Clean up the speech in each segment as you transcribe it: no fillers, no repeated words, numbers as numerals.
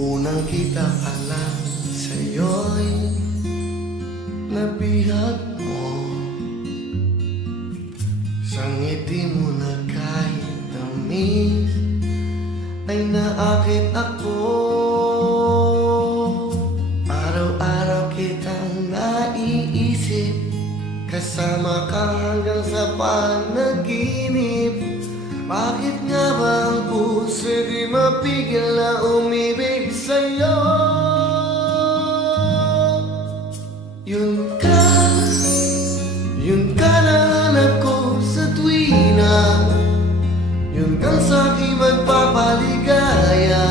Unang kita pa lang sa'yo'y nabihag mo. Sa ngiti mo na kahit tamis ay naakit ako. Araw-araw kitang naiisip, kasama ka hanggang sa panaginip. Bakit nga ba ang puso di mapigil na umibig sa'yo? Yun ka na hanap ko sa tuwina. Yun kang sa'king magpapaligaya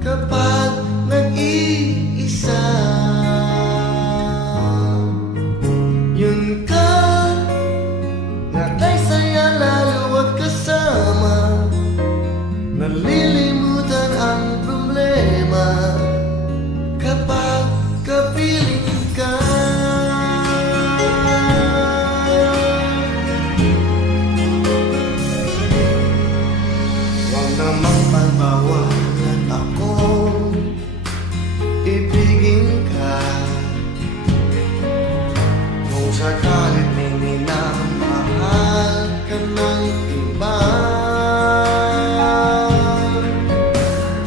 kapag nag-iisa. Yun ka na kay saya lalo at kasama, nalilimutan ang problema kapag kapiling ka. Huwag namang pagbawalan akong ibigin ka. Kung sakalit may minamahal ka ng iba,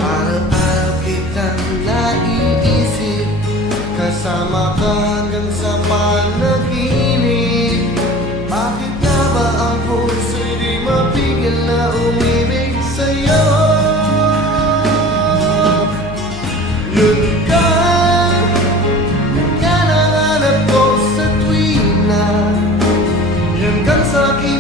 araw-araw kitang naiisip, kasama ka hanggang sa panaginip. Bakit nga ba ang puso'y di mapigil na umibig sa'yo? Yun ka na hanap ko sa tuwina. Yun kang sa'king